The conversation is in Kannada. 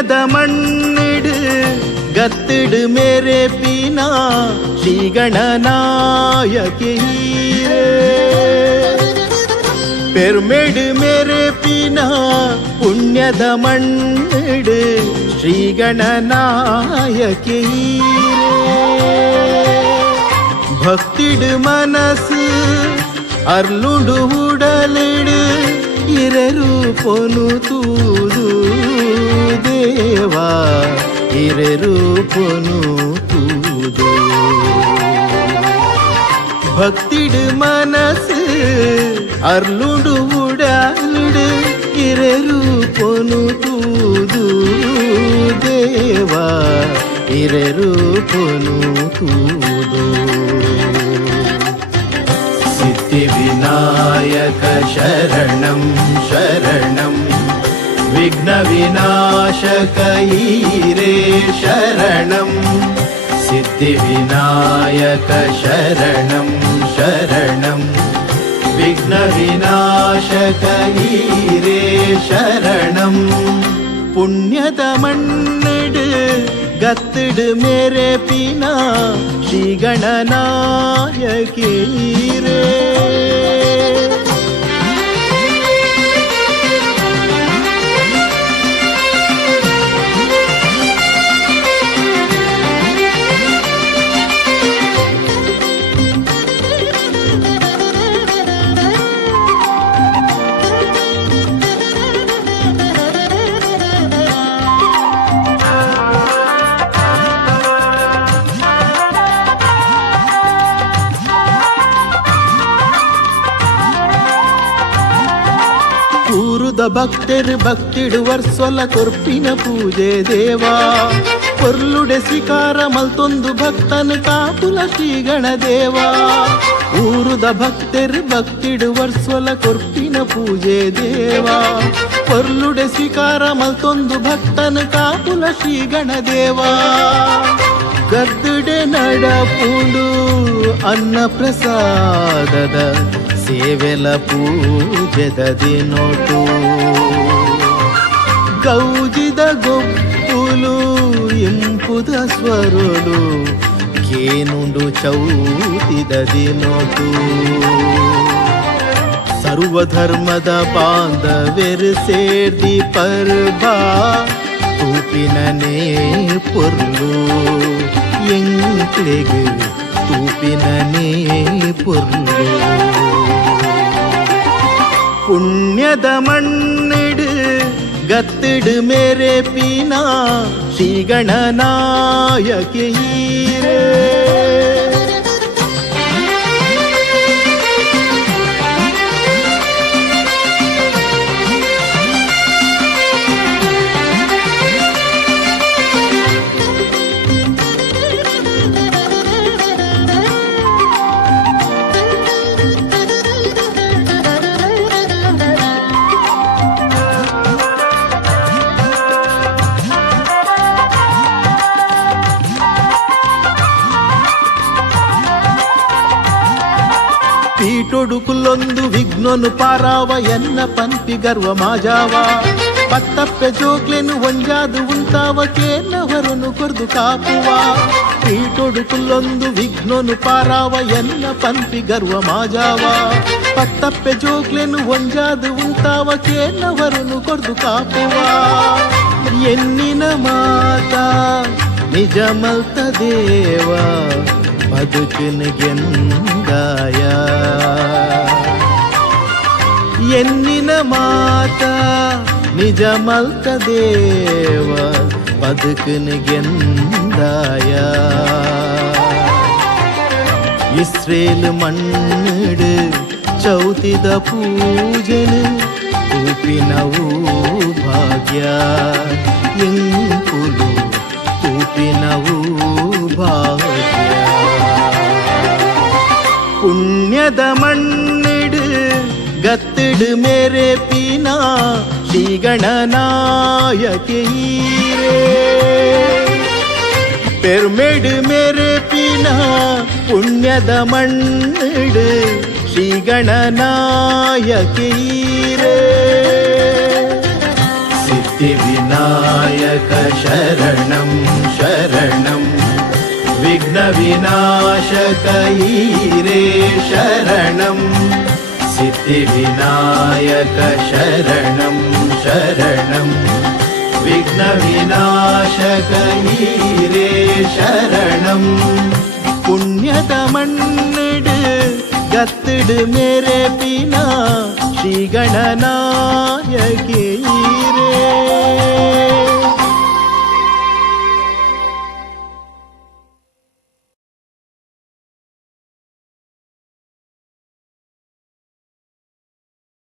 ಪುಣ್ಯದ ಮಣ್ಣಿಡು ಗತ್ತಿಡು ಮೇರೆ ಪೀನಾ ಶ್ರೀ ಗಣನಾಯಕಿ ಪೆರ್ಮೆಡು ಮೇರೆ ಪೀನಾ ಪುಣ್ಯದ ಮಣ್ಣಿಡು ಶ್ರೀ ಗಣನಾಯಕಿ ಭಕ್ತಿಡು ಮನಸ್ಸು ಅರ್ಲುಡು ಉಡಲಿಡು ಇರೆರೂಪನು ತೂದು ದೇವಾ ಇರೆರೂಪನು ತೂದು ಭಕ್ತಿಡು ಮನಸ್ಸು ಅರ್ಲುಡು ಉಡಲಿಡು ಇರೆರೂಪನು ತೂದು ದೇವಾ ಇರೆರೂಪನು ತೂದು सिद्धिविनायक शरणं शरणं विघ्नविनाशक ईरे शरणं सिद्धिविनायक शरणं शरणं विघ्नविनाशक ईरे शरणं पुण्यद मण्णिडु ಗತ್ತಿಡು ಮೇರೆ ಪೀನಾ ಶ್ರೀ ಗಣನಾಯಕಿ ರೇ ಭಕ್ತರು ಭಕ್ತಿಡು ವರ್ಸೊಲ ಕೊರ್ಪಿನ ಪೂಜೆ ದೇವಾ ಕೊರ್ಲುಡೆ ಸ್ವೀಕಾರ ಮಲ್ತೊಂದು ಭಕ್ತನು ಕಾಪುಲ ಶ್ರೀ ಗಣದೇವಾ ಊರುದ ಭಕ್ತರು ಭಕ್ತಿಡು ವರ್ಸೊಲ ಕೊರ್ಪಿನ ಪೂಜೆ ದೇವಾ ಕೊರ್ಲುಡೆ ಸ್ವೀಕಾರ ಮಲ್ತೊಂದು ಭಕ್ತನು ಕಾಪುಲ ಶ್ರೀ ಗಣದೇವಾ ಗದ್ದುಡೆ ನಡಪುಂಡು ಅನ್ನ ಪ್ರಸಾದದ ಸೇವೆಲ ಪೂಜೆದ ದಿನೋಟು ಗೌಜಿದ ಗೊಪ್ಪುಲು ಇಂಪುದ ಸ್ವರುಳು ಕೇನುಂಡು ಚೌತಿದ ದಿನೋಟು ಸರ್ವಧರ್ಮದ ಬಾಂಧವೆರು ಸೇರ್ದಿ ಪರ್ಬಾ ತೂಪಿನನೇ ಪೊರ್ಲು ಎಂಕ್ಲೆಗೆ ತೂಪಿನನೇ ಪೊರ್ಲು ಪುಣ್ಯದ ಮಣ್ಣಿಡು ಗತ್ತಿಡು ಮೇರೆ ಪೀನಾ ಶ್ರೀ ಗಣನಾಯಕಿ ರೇ ಪೀಟೊಡುಕುಲೊಂದು ವಿಘ್ನನು ಪಾರಾವ ಎನ್ನ ಪಂಪಿ ಗರ್ವ ಮಾಜಾವ ಪತ್ತಪ್ಪೆ ಜೋಕ್ಲೆನು ಒಂಜಾದು ಉಂಟಾವ ಕೇನ್ನವರನು ಕೊರ್ದು ಕಾಪುವ ಪೀಟೊಡುಕುಲೊಂದು ವಿಘ್ನನು ಪಾರಾವ ಎನ್ನ ಪಂಪಿ ಗರ್ವ ಮಾಜಾವ ಪತ್ತಪ್ಪೆ ಜೋಕ್ಲೆನು ಒಂಜಾದು ಉಂಟಾವ ಕೇನ್ನವರನು ಕೊರ್ದು ಕಾಪುವ ಎನ್ನಿನ ಮಾತ ನಿಜ ಮಲ್ತ ದೇವ ಬದುಕಿನಗೆಂದಾಯ ಎನ್ನಿನ ಮಾತ ನಿಜ ಮಲ್ಕ ದೇವ ಬದುಕಿನಗೆಂದಾಯ ಇಸ್ರೇಲ್ ಮಣ್ಣಿಡು ಚೌತಿದ ಪೂಜೆನು ತೂಪಿನವು ಭಾಗ್ಯ ಎಂಕುಲು ತೂಪಿನವು ಭಾಗ್ಯ ಪುಣ್ಯದ ಮಣ್ಣಿಡು ಗತ್ತಿಡು ಮೇರೆ ಪೀನಾ ಶ್ರೀ ಗಣನಾಯಕಿ ರೇ ಪೆರ್ಮೆಡು ಮೇರೆ ಪೀನಾ ಪುಣ್ಯದ ಮಣ್ಣಿಡು ಶ್ರೀ ಗಣನಾಯಕಿ ರೇ सिद्धिविनायक शरणं शरणं विघ्नविनाशक ईरे शरणं सिद्धिविनायक शरणं शरणं विघ्नविनाशक ईरे शरणं पुण्यद मण्णिडु गत्तिडु मेरे पिना श्री गणनायक ईरे